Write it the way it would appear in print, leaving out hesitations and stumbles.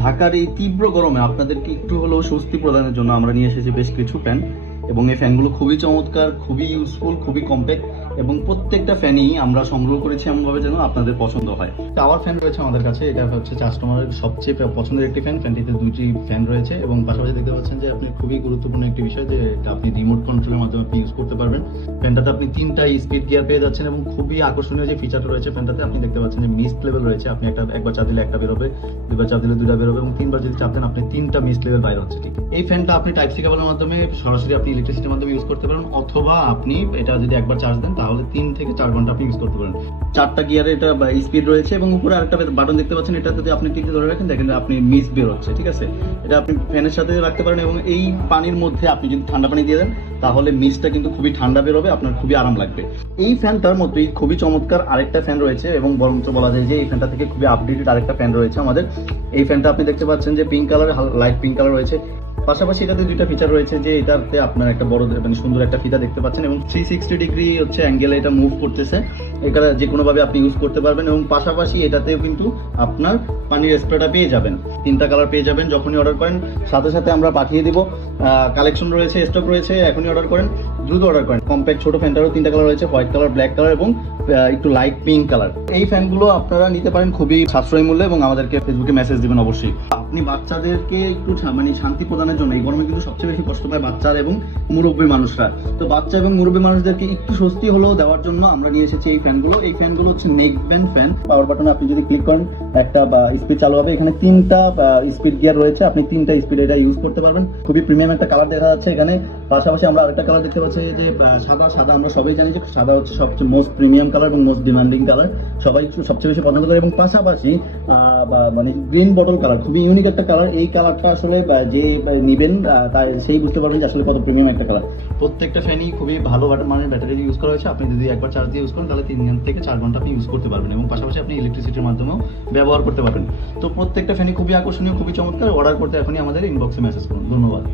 ঢাকার এই তীব্র গরমে আপনাদেরকে একটু হলেও স্বস্তি প্রদানের জন্য আমরা নিয়ে এসেছি বেশ কিছু ফ্যান, এবং এই ফ্যানগুলো খুবই চমৎকার, খুবই ইউজফুল, খুবই কম্প্যাক্ট, এবং প্রত্যেকটা ফ্যানই আমরা সংগ্রহ করেছি এমনভাবে যেন আপনাদের পছন্দ হয়। টাওয়ার ফ্যান রয়েছে আমাদের কাছে, এটা হচ্ছে কাস্টমারের সবচেয়ে পছন্দের একটি ফ্যান। ফ্যানটিতে দুইটি ফ্যান রয়েছে এবং পাশাপাশি দেখতে পাচ্ছেন যে আপনি খুবই গুরুত্বপূর্ণ একটি বিষয় যে এটা আপনি রিমোট কন্ট্রোলের মাধ্যমে আপনি ইউজ করতে পারবেন। ফ্যানটাতে আপনি 3টা স্পিড গিয়ার পেয়ে যাচ্ছেন এবং খুবই আকর্ষণীয় যে ফিচারটা রয়েছে ফ্যানটাতে, আপনি দেখতে পাচ্ছেন যে মিস্ট লেভেল রয়েছে। আপনি একবার চাপ দিলে একটা বেরোবে, দুবার চাপ দিলে দুইটা বেরোবে, এবং 3বার যদি চাপ দেন আপনি 3টা মিস্ট লেভেল বাইরে হচ্ছে। ঠিক এই ফ্যানটা আপনি টাইপ সি কেবলের মাধ্যমে সরাসরি আপনি ইলেকট্রিসিটির মাধ্যমে ইউজ করতে পারেন, অথবা আপনি এটা যদি একবার চার্জ দেন তাহলে 3 থেকে 4 ঘন্টা আপনি ইউজ করতে পারেন। 4টা গিয়ারে এটা স্পিড রয়েছে এবং উপরে আরেকটা বাটন দেখতে পাচ্ছেন, এটা যদি আপনি টিকে ধরে রাখেন দেখেন আপনি মিস্ট বের হচ্ছে। ঠিক আছে, এটা আপনি ফ্যানের সাথে রাখতে পারেন এবং এই পানির মধ্যে আপনি যদি ঠান্ডা পানি দিয়ে দেন তাহলে মিস্টটা কিন্তু খুবই ঠান্ডা বের হবে, আপনার খুবই আরাম লাগবে। এই ফ্যানটার মতোই খুবই চমৎকার আরেকটা ফ্যান রয়েছে, এবং বরঞ্চ বলা যায় যে এই ফ্যানটা থেকে খুবই আপডেটেড আরেকটা ফ্যান রয়েছে আমাদের। এই ফ্যানটা আপনি দেখতে পাচ্ছেন যে pink colour, light pink colour রয়েছে। পাশাপাশি এটাতে দুইটা ফিচার রয়েছে, যে এটাতে আপনার একটা বড় মানে সুন্দর একটা ফিতা দেখতে পাচ্ছেন এবং 360 ডিগ্রি হচ্ছে অ্যাঙ্গেলে এটা মুভ করতেছে। এটা যে কোনো ভাবে আপনি ইউজ করতে পারবেন, এবং পাশাপাশি এটাতেও কিন্তু আপনার পানির স্প্রেটা পেয়ে যাবেন, 3টা কালার পেয়ে যাবেন। যখনই অর্ডার করেন সাথে সাথে আমরা পাঠিয়ে দিব। কালেকশন রয়েছে, স্টক রয়েছে, এখনই অর্ডার করেন, দ্রুত অর্ডার করেন। কম্প্যাক্ট ছোট ফ্যানটারও 3টা কালার রয়েছে, হোয়াইট কালার, ব্ল্যাক কালার এবং একটু লাইট পিঙ্ক কালার। এই ফ্যানগুলো আপনারা নিতে পারেন খুবই সাশ্রয়ী মূল্যে, এবং আমাদেরকে ফেসবুকে মেসেজ দিবেন অবশ্যই। আপনি বাচ্চাদেরকে একটু মানে শান্তি প্রদানের জন্য, এই গরমে কিন্তু সবচেয়ে বেশি কষ্ট পায় বাচ্চারা এবং মুরব্বী মানুষরা, তো বাচ্চা এবং মুরব্বী মানুষদেরকে একটু স্বস্তি হলেও দেওয়ার জন্য আমরা নিয়ে এসেছি এই ফ্যানগুলো। এই ফ্যানগুলো হচ্ছে নেক ব্যান্ড ফ্যান। পাওয়ার বাটনে আপনি যদি ক্লিক করেন একটা স্পিড চালু হবে, এখানে 3টা স্পিড গিয়ার রয়েছে, আপনি 3টা স্পিড এটা ইউজ করতে পারবেন। খুবই প্রিমিয়াম একটা কালার দেখা যাচ্ছে এখানে। পাশাপাশি আমরা আরেকটা কালার দেখতে পাচ্ছি যে সাদা। সাদা আমরা সবাই জানি যে সাদা হচ্ছে সবচেয়ে মোস্ট প্রিমিয়াম কালার এবং মোস্ট ডিমান্ডিং কালার, সবাই সবচেয়ে বেশি পছন্দ করে। এবং পাশাপাশি মানে গ্রিন বটল কালার, খুবই ইউনিক একটা কালার। এই কালারটা আসলে যে নিবেন তাই সেই বুঝতে পারবেন যে আসলে কত প্রিমিয়াম একটা কালার। প্রত্যেকটা ফ্যানই খুবই ভালো মানের ব্যাটারি ইউজ করা হয়েছে। আপনি যদি একবার চার্জ দিয়ে ইউজ করেন তাহলে 3 থেকে 4 ঘন্টা আপনি ইউজ করতে পারবেন, এবং পাশাপাশি আপনি ইলেকট্রিসিটির মাধ্যমেও ব্যবহার করতে পারবেন। তো প্রত্যেকটা ফ্যানই খুবই আকর্ষণীয়, খুবই চমৎকার। অর্ডার করতে এখনই আমাদের ইনবক্সে মেসেজ করুন। ধন্যবাদ।